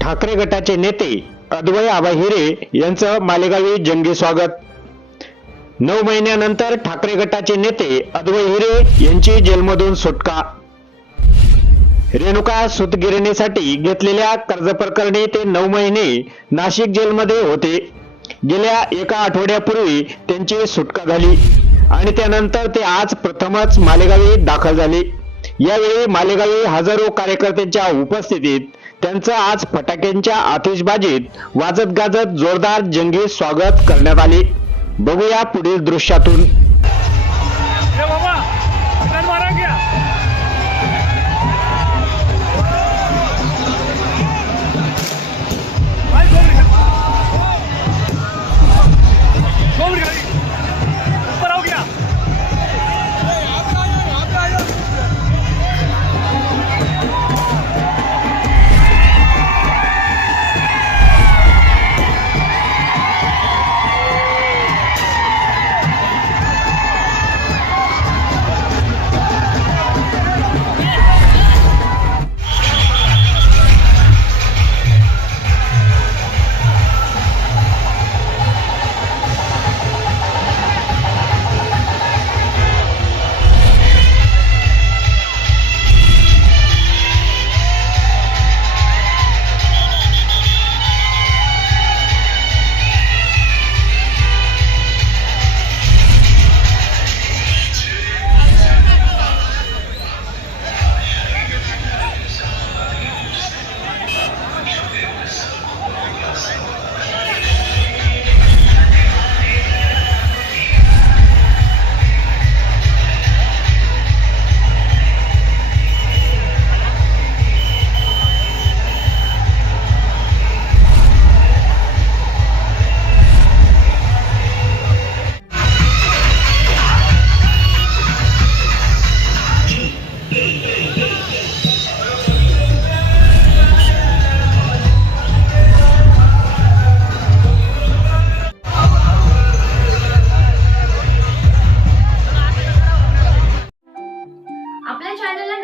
ठाकरे गटाचे नेते अद्वय आबा हिरे यांचं मालेगावी जंगी स्वागत. नऊ महिन्यानंतर ठाकरे गटाचे नेते अद्वय हिरे यांची जेलमधून सुटका. रेणुका सुतगिरणीसाठी घेतलेल्या कर्ज प्रकरणी ते नऊ महिने नाशिक जेलमध्ये होते. गेल्या एका आठवड्यापूर्वी त्यांची सुटका झाली आणि त्यानंतर ते आज प्रथमच मालेगावी दाखल झाले. यावेळी मालेगावी हजारो कार्यकर्त्यांच्या उपस्थितीत त्यांचं आज फटाक्यांच्या आतिषबाजीत वाजत गाजत जोरदार जंगी स्वागत करण्यात आले. बघूया पुढील दृश्यातून.